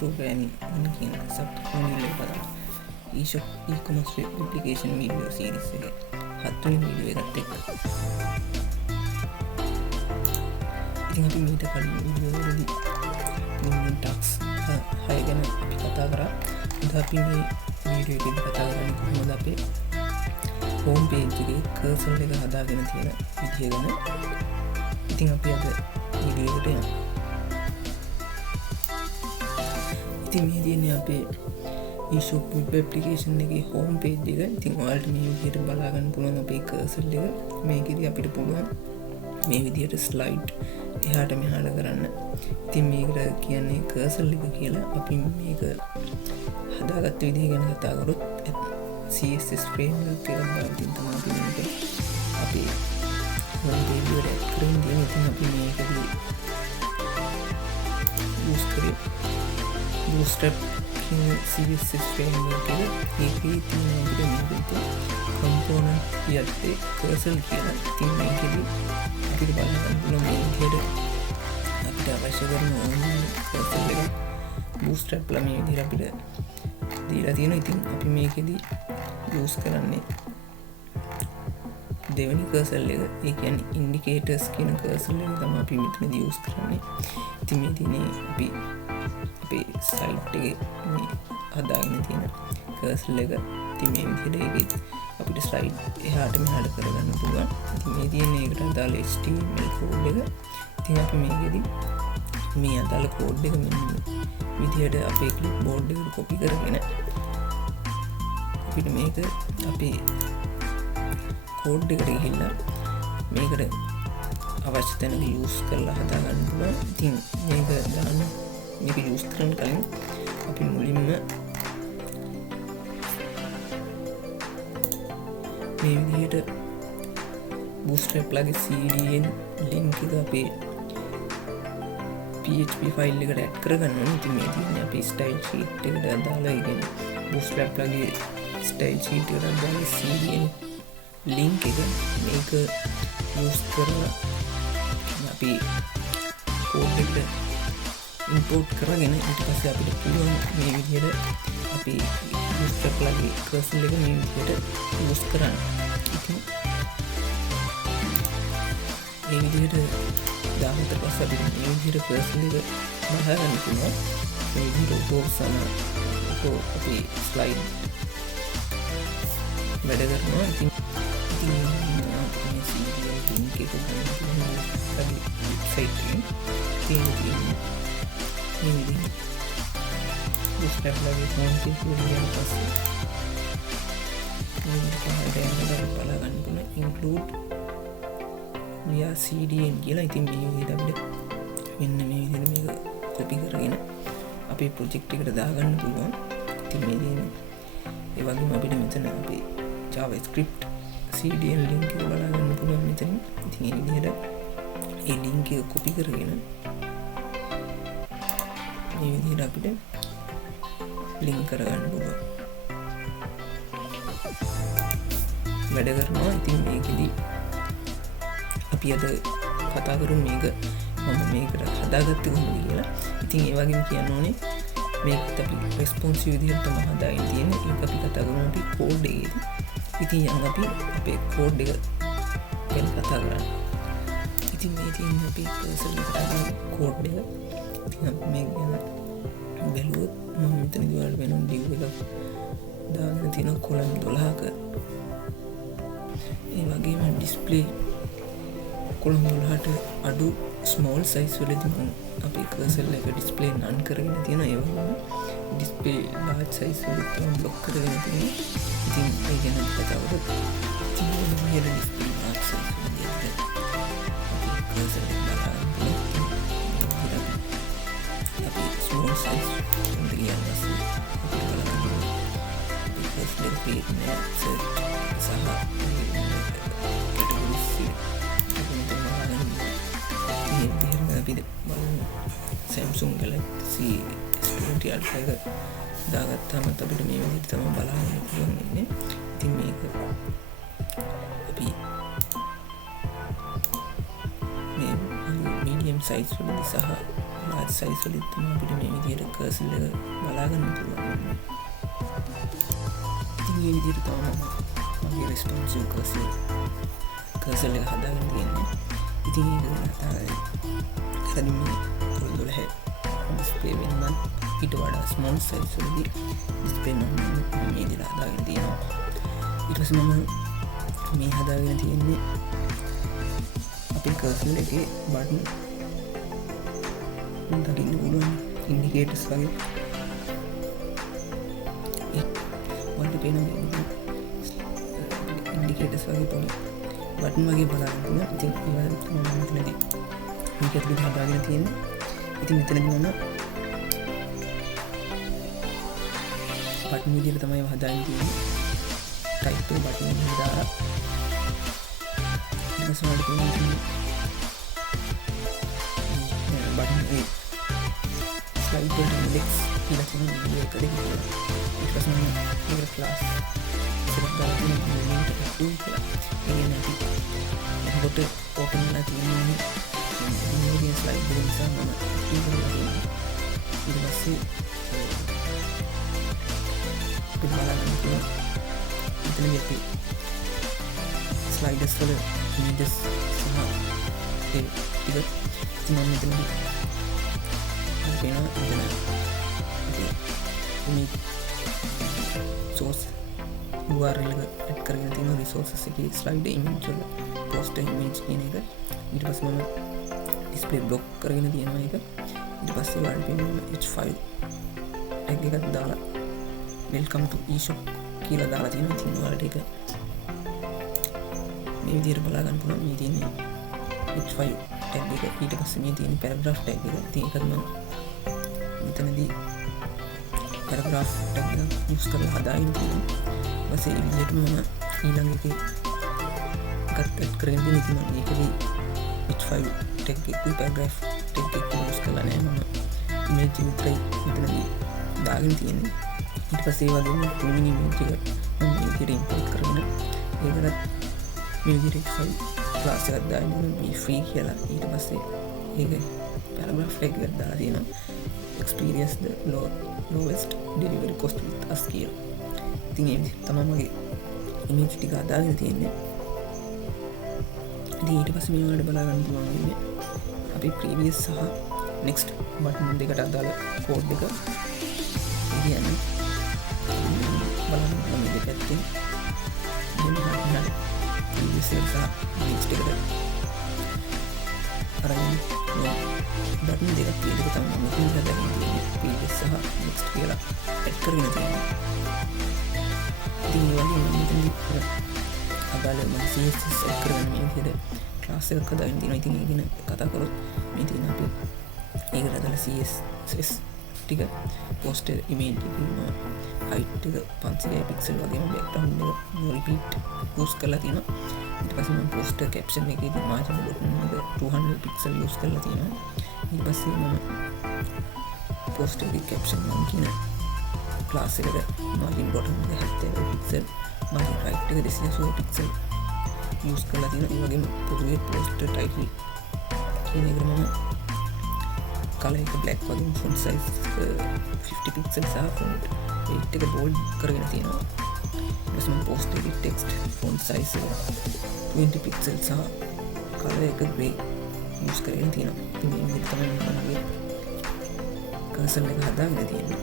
programming කියන සබ්ටොනියල් එක බලන්න. eShop e-commerce web application video series එකේ 7 වෙනි වීඩියෝ එකත් එක්ක. ඉතින් අපි මීට කලින් වීඩියෝ වලදී ටැක්ස් 6 ගැන අපි කතා කරා. අද අපි මේ වීඩියෝ එකේදී කතා කරන්නේ කොහොමද අපේ home page එකේ cursor එක හදාගෙන තියෙන විදිය ගැන. ඉතින් අපි අද වීඩියෝ එකට යමු. ඉතින් මේ තියෙන්නේ අපේ eShop web application එකේ home page එක. ඉතින් ඔයාලට මේ විදිහට බලා ගන්න පුළුවන් අපේ cursor එක. මේකෙදි අපිට පුළුවන් මේ විදිහට slide එහාට මෙහාට කරන්න. ඉතින් මේකට කියන්නේ cursor එක කියලා. අපි මේක හදාගත්ත විදිහ ගැන කතා කරොත් CSS framework එකක් දාලා තමයි අපි මේක අපේ home page එකට add කරගෙන තියෙන්නේ. ඉතින් අපි මේකදී use කරේ bootstrap CSS framework එක. ඒකේ තියෙන අපිට මේකට component යත්තේ cursor කියලා. ඉතින් මේකෙදි අපිට බලන්න පුළුවන් මේ විදිහට අපිට අවශ්‍ය කරන cursor එක bootstrap ලා මේ විදිහට අපිට දීලා තියෙනවා. ඉතින් අපි මේකෙදි use කරන්නේ දෙවෙනි cursor එක. ඒ කියන්නේ indicators කියන cursor එක තමයි අපි මෙතනදී use කරන්නේ. ඉතින් මේ තියෙන්නේ අපි අපේ site එකේ මේ හදාගෙන තියෙන cursor එක. ඉතින් මේ විදිහට ඒකෙත් අපිට slide එහාට මෙහාට කරගන්න පුළුවන්. ඉතින් මේ තියෙන එකට අදාළ HTML code එක. ඉතින් අපි මේකෙදි මේ අදාළ code එක මෙන්න විදිහට අපේ clipboard එකට copy කරගෙන අපිට මේක අපේ code එකට ගිහිල්ලා මේකට අවශ්‍ය තැනක use කරලා හදා ගන්න පුළුවන්. ඉතින් මේක දාන්න මේක use කරන්න කලින් අපි මුලින්ම මේ විදිහට bootstrap ලගේ CDN link එක අපේ PHP ෆයිල් එකට add කරගන්න ඕනේ. ඉතින් මේ තියෙන්නේ අපේ style sheet එකට දාලා ඉගෙන bootstrap ලගේ style sheet එකට දාලා CDN link එක මේක use කරලා අපි code එකට import කරගෙන ඊට පස්සේ අපිට පුළුවන් මේ විදිහට අපි bootstrap ලගේ cursor එක මේ විදිහට use කරන්න. ඉතින් මේ විදිහට දාන්නට පස්සේ අපිට මේ විදිහට cursor එක බහගන්න පුළුවන්. මේ විදිහට ඔප්ෂන් අපි slide වැඩ කරනවා. ඉතින් මේ CDN link එක ගන්න පුළුවන් අපි website එකෙන්. තියෙන්නේ මේ විදිහට bootstrap ලගේ home page එකට ගියාට පස්සේ මේක පහළට යන්න බලා ගන්න පුළුවන් include via CDN කියලා. ඉතින් මේ විදිහට අපිට මෙන්න මේ විදිහට මේක copy කරගෙන අපේ project එකට දාගන්න පුළුවන්. ඉතින් මේ තියෙන්නේ ඒ වගේම අපිට මෙතන අපේ JavaScript CDN link එක බලා ගන්න පුළුවන් මෙතන. ඉතින් මේ විදිහට ඒ link එක copy කරගෙන මේ විදිහට අපිට link කරගන්න පුළුවන්. වැඩ කරනවා. ඉතින් මේකෙදි අපි අද කතා කරමු මේක මම මේකට හදාගත්තේ කොහොමද කියලා. ඉතින් ඒ වගේම කියන්න ඕනේ මේකත් අපි responsive විදිහට තමයි හදාගෙන තියෙන්නේ. ඒක අපි කතා කරමු අපි code එකේදී. ඉතින් යන් අපි අපේ code එක ගැන කතා කරන්නේ. ඉතින් මේ තියෙන අපි cursor එකට අදාළ code එක. ඉතින් අපි මේක ගැන බැලුවොත් මම මෙතනදී ඔයාලට වෙන div එකක් දාගෙන තියෙන column 12ක. ඒ වගේම display column 12ට අඩු small size වලදී මම අපේ cursor එක display none කරගෙන තියෙනවා. ඒ වගේම display large size වලදී මම block කරගෙන තියෙනවා. ඉතින් ඒ ගැන කතා කරද්දී ඉතින් මේ display large size වලදී අපේ cursor එක බලන්න small size untuk because lebih sangat kategori untuk Samsung Galaxy S20 Ultra එක දාගත්තාම අපිට මේ විදිහට තමයි බලන්න පුළුවන් ඉන්නේ. ඉතින් මේක අපි මේ medium size වලදී සහ large size වලදී තමයි අපිට මේ විදිහට කර්සල් එක බලාගන්න පුළුවන්. ඉතින් මේ විදිහට තමයි මගේ රෙස්පොන්සිව් කර්සල් එක හදාගන්න තියෙන්නේ. ඉතින් ඒක කලින් කොළ 12 ඩිස්ප්ලේ වෙනවත් ඊට වඩා ස්මෝල් සයිස් වලදී ඩිස්ප්ලේ නම් මේ විදිහට හදාගෙන තියෙනවා. ඊට පස්සේ මම මේ හදාගෙන තියෙන්නේ අපේ කර්සල් එකේ බටන් දකින්න පුළුවන් ඉන්ඩිකේටර්ස් වගේ වලට පේන ඉන්ඩිකේටර්ස් වගේ පොඩි බටන් වගේ බලන්න පුළුවන්. ඉතින් ඒවා තමයි මෙතනදී මේක ඇතුළේ හදාගෙන තියෙන්නේ. ඉතින් මෙතනදී මම බටන් විදිහට තමයි හදාගෙන තියෙන්නේ. ටයිප් එක බටන් විදිහට දාලා ඊට පස්සේ වලට පේන බටන් ඒ ස්ලයිඩ් එක ඉන්ඩෙක්ස් කියලා කියන එක දෙක ඊට පස්සේ මම ඒක ක්ලාස් සෙට් කරලා තියෙන මේකට ටූල් කියලා ඒක නැති එතකොට ඕපන් වෙලා තියෙන්නේ මේ ස්ලයිඩ් එක නිසා මම ඒක කරලා ඊට පස්සේ බලන්න මෙතනදී අපි ස්ලයිඩර්ස් වල ඉමේජස් සහ ඒ ටික මම මෙතනදී වෙනවා ඉමේජ් source URL එක ඇඩ් කරගෙන තියෙන resources එකේ slide image වල post image කියන එක ඊට පස්සේ මම display block කරගෙන තියෙනවා ඒක ඊට පස්සේ වලට වෙන h5 tag එකක් දාලා welcome to eShop කියලා දාලා තියෙනවා. ඉතින් ඔයාලට ඒක මේ විදිහට බලා ගන්න පුළුවන්. මේ තියෙන්නේ h5 tag එක ඊට පස්සේ මේ තියෙන paragraph tag එක. ඉතින් ඒකත් මම මෙතනදී paragraph tag එක use කරලා හදාගෙන තියෙනවා. ඊපස්සේ මේ විදිහට මම ඊළඟ එකේ එකත් add කරගෙන තියෙනවා. ඉතින් මේකදී h5 tag එකේ paragraph tag එක use කරලා නැහැ. මම image විතරයි මෙතනදී දාගෙන තියෙන්නේ. ඊට පස්සේ ඒ වගේම තුන්වෙනි image එක මම මේ විදිහට import කරගෙන ඒකත් මේ විදිහට file class එකක් දාගෙන මේ free කියලා ඊට පස්සේ ඒක paragraph tag එකක් දාලා තියෙනවා. experience the lowest delivery cost with us කියලා. ඉතින් ඒ විදිහට තමයි මගේ image ටික හදාගෙන තියෙන්නේ. ඉතින් ඊට පස්සේ මේ වලට බලා ගන්න පුළුවන් වෙන්නේ අපි previous සහ next button දෙකට අදාළ code එක කියන්නේ බලන්න මේ දෙකෙන් දෙන්න previous එක සහ next එකට අරගෙන බටන් දෙකක් විදිහට තමයි මෙතන හදාගෙන තියෙන්නේ previous සහ next කියලා ඇඩ් කරගෙන තියෙනවා. ඉතින් ඒ වගේම මෙතන අදාළ මම CSS ඇඩ් කරගෙන මේ විදිහට ක්ලාස් එකක් හදාගෙන තියෙනවා. ඉතින් ඒක ගැන කතා කරොත් මේ තියෙන අපි ඒකට අදාළ CSS ටික poster image එකේ height එක 500 pixel වගේම background එක no repeat use කරලා තියෙනවා. ඊට පස්සේ මම poster caption එකේදී margin button එක 200 pixel use කරලා තියෙනවා. ඊට පස්සේ මම poster එකේ caption නම් කියන class එකට margin button එක 70 pixel margin height එක 280 pixel use කරලා තියෙනවා. ඒ වගේම පොදුවේ poster title කියන එක මම color එක black වගේ font size 50 pixel සහ font weight එක bold කරගෙන තියෙනවා. ඊට පස්සේ post එකේ text font size 20 pixel සහ color එක gray use කරගෙන තියෙනවා. ඉතින් මේ විදිහට තමයි මම cursor එක හදාගෙන තියෙන්නේ.